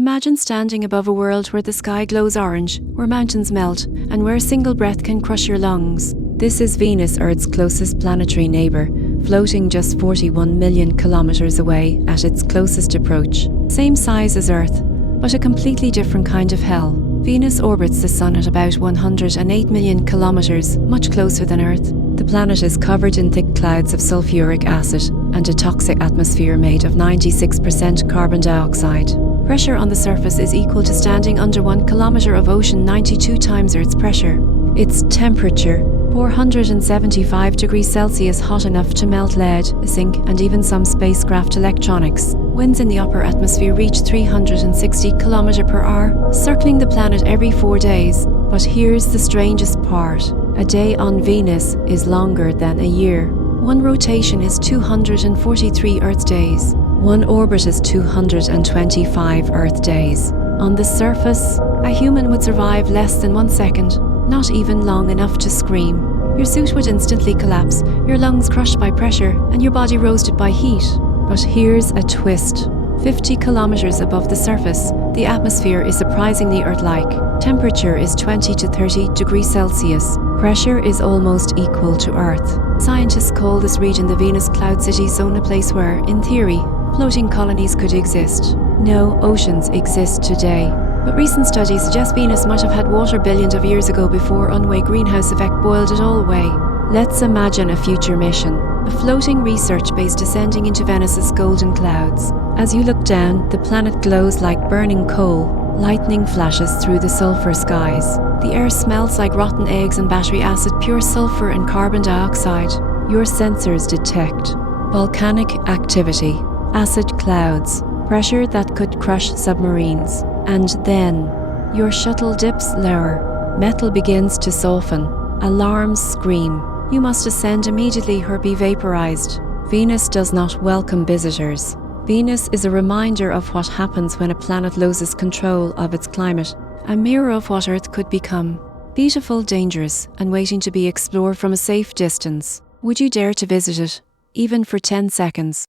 Imagine standing above a world where the sky glows orange, where mountains melt, and where a single breath can crush your lungs. This is Venus, Earth's closest planetary neighbour, floating just 41 million kilometres away at its closest approach. Same size as Earth, but a completely different kind of hell. Venus orbits the Sun at about 108 million kilometres, much closer than Earth. The planet is covered in thick clouds of sulfuric acid and a toxic atmosphere made of 96% carbon dioxide. Pressure on the surface is equal to standing under 1 kilometre of ocean 92 times Earth's pressure. Its temperature, 475 degrees Celsius, hot enough to melt lead, zinc, and even some spacecraft electronics. Winds in the upper atmosphere reach 360 km/h, circling the planet every 4 days. But here's the strangest part. A day on Venus is longer than a year. One rotation is 243 Earth days. One orbit is 225 Earth days. On the surface, a human would survive less than 1 second, not even long enough to scream. Your suit would instantly collapse, your lungs crushed by pressure, and your body roasted by heat. But here's a twist. 50 kilometers above the surface, the atmosphere is surprisingly Earth-like. Temperature is 20 to 30 degrees Celsius. Pressure is almost equal to Earth. Scientists call this region the Venus Cloud City Zone, a place where, in theory, floating colonies could exist. No oceans exist today. But recent studies suggest Venus might have had water billions of years ago before unweighted greenhouse effect boiled it all away. Let's imagine a future mission. A floating research base descending into Venus's golden clouds. As you look down, the planet glows like burning coal. Lightning flashes through the sulfur skies. The air smells like rotten eggs and battery acid, pure sulfur and carbon dioxide. Your sensors detect volcanic activity, acid clouds, pressure that could crush submarines. And then, your shuttle dips lower. Metal begins to soften. Alarms scream. You must ascend immediately or be vaporized. Venus does not welcome visitors. Venus is a reminder of what happens when a planet loses control of its climate, a mirror of what Earth could become. Beautiful, dangerous, and waiting to be explored from a safe distance. Would you dare to visit it, even for 10 seconds?